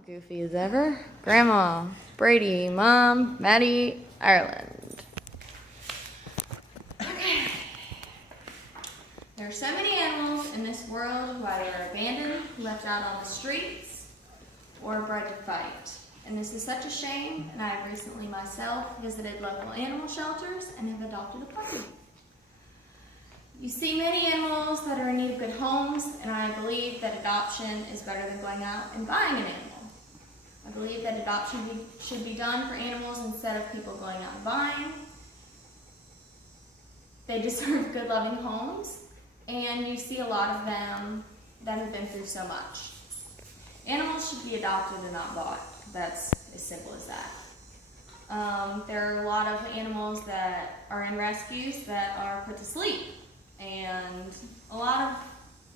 Goofy as ever. Grandma, Brady, Mom, Maddie, Ireland. Okay. There are so many animals in this world who either are abandoned, left out on the streets, or bred to fight. And this is such a shame, and I have recently myself visited local animal shelters and have adopted a puppy. You see many animals that are in need of good homes, and I believe that adoption is better than going out and buying an animal. I believe that adoption should be done for animals instead of people going out and buying. They deserve good, loving homes, and you see a lot of them that have been through so much. Animals should be adopted and not bought. That's as simple as that. There are a lot of animals that are in rescues that are put to sleep, and a lot of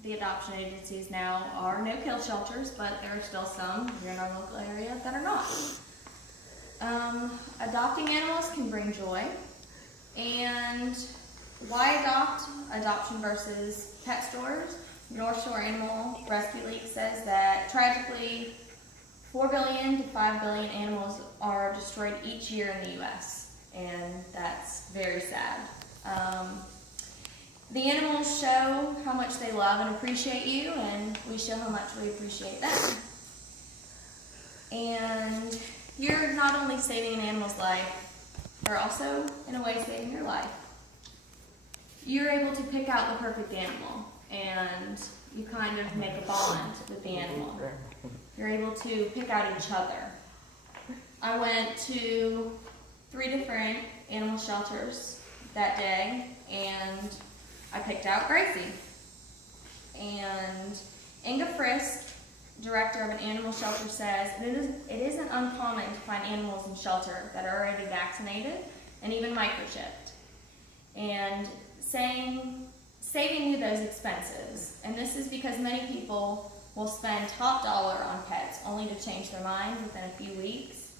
the adoption agencies now are no-kill shelters, but there are still some here in our local area that are not. Adopting animals can bring joy, and why adopt? Adoption versus pet stores. North Shore Animal Rescue League says that tragically 4 billion to 5 billion animals are destroyed each year in the U.S., and that's very sad. The animals show how much they love and appreciate you, and we show how much we appreciate them. And you're not only saving an animal's life, you're also, in a way, saving your life. You're able to pick out the perfect animal, and you kind of make a bond with the animal. You're able to pick out each other. I went to 3 different animal shelters that day, and I picked out Gracie. And Inga Frisk, director of an animal shelter, says it isn't uncommon to find animals in shelter that are already vaccinated and even microchipped. And saving you those expenses. And this is because many people will spend top dollar on pets only to change their mind within a few weeks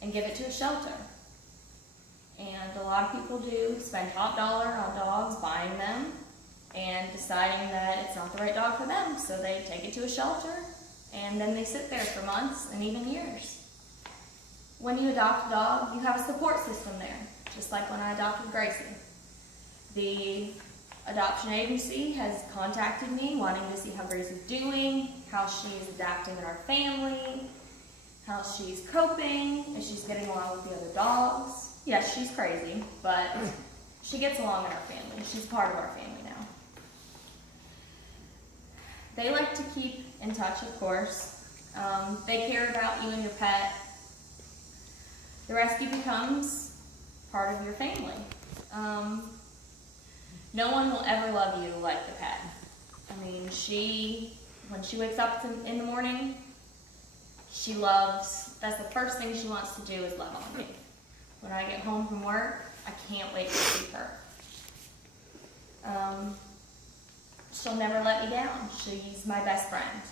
and give it to a shelter. And a lot of people do spend top dollar on dogs, buying them, and deciding that it's not the right dog for them, so they take it to a shelter, and then they sit there for months and even years. When you adopt a dog, you have a support system there, just like when I adopted Gracie. The adoption agency has contacted me wanting to see how Gracie's doing, how she's adapting in our family, how she's coping, if she's getting along with the other dogs. Yes, she's crazy, but she gets along in our family. She's part of our family now. They like to keep in touch, of course. They care about you and your pet. The rescue becomes part of your family. No one will ever love you like the pet. I mean, when she wakes up in the morning, that's the first thing she wants to do is love on me. When I get home from work, I can't wait to see her. She'll never let me down. She's my best friend.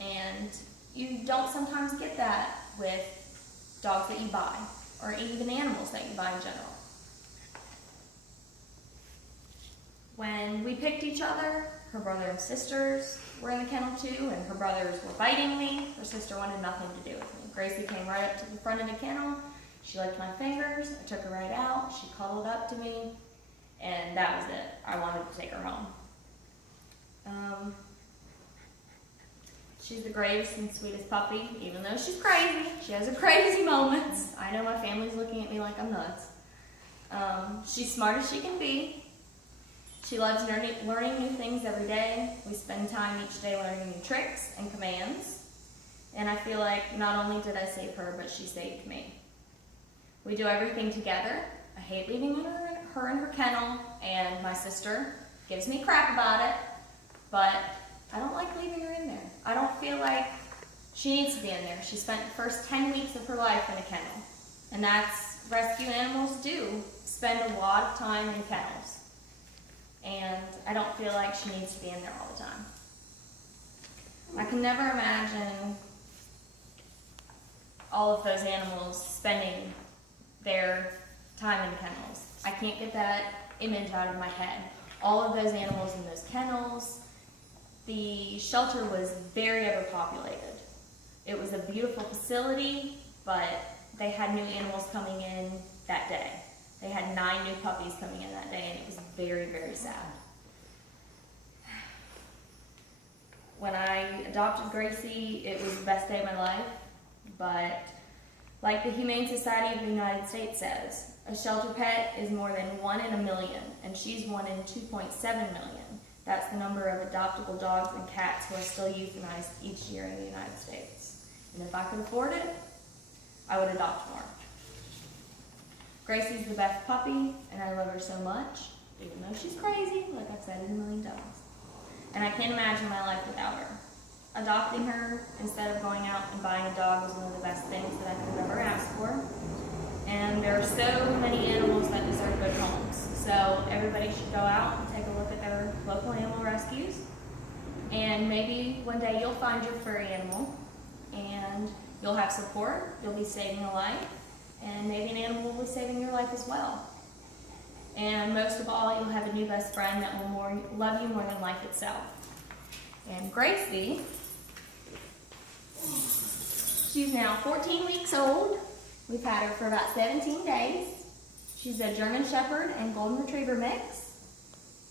And you don't sometimes get that with dogs that you buy, or even animals that you buy in general. When we picked each other, her brother and sisters were in the kennel too, and her brothers were biting me. Her sister wanted nothing to do with me. Gracie came right up to the front of the kennel. She licked my fingers. I took her right out. She cuddled up to me, and that was it. I wanted to take her home. She's the greatest and sweetest puppy, even though she's crazy. She has her crazy moments. I know my family's looking at me like I'm nuts. She's smart as she can be. She loves learning new things every day. We spend time each day learning new tricks and commands. And I feel like not only did I save her, but she saved me. We do everything together. I hate leaving her in her kennel, and my sister gives me crap about it, but I don't like leaving her in there. I don't feel like she needs to be in there. She spent the first 10 weeks of her life in a kennel, and that's rescue animals do, spend a lot of time in kennels. And I don't feel like she needs to be in there all the time. I can never imagine all of those animals spending their time in kennels. I can't get that image out of my head. All of those animals in those kennels. The shelter was very overpopulated. It was a beautiful facility, but they had new animals coming in that day. They had 9 new puppies coming in that day, and it was very, very sad. When I adopted Gracie, it was the best day of my life, but like the Humane Society of the United States says, a shelter pet is more than 1 in a million, and she's 1 in 2.7 million. That's the number of adoptable dogs and cats who are still euthanized each year in the United States. And if I could afford it, I would adopt more. Gracie's the best puppy, and I love her so much, even though she's crazy, like I've said it a million times. And I can't imagine my life without her. Adopting her instead of going out and buying a dog was one of the best things that I could have ever asked for. And there are so many animals that deserve good homes. So everybody should go out and take a look at their local animal rescues. And maybe one day you'll find your furry animal and you'll have support, you'll be saving a life, and maybe an animal will be saving your life as well. And most of all, you'll have a new best friend that will love you more than life itself. And Gracie, she's now 14 weeks old. We've had her for about 17 days. She's a German Shepherd and Golden Retriever mix,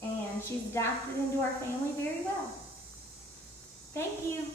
and she's adapted into our family very well. Thank you.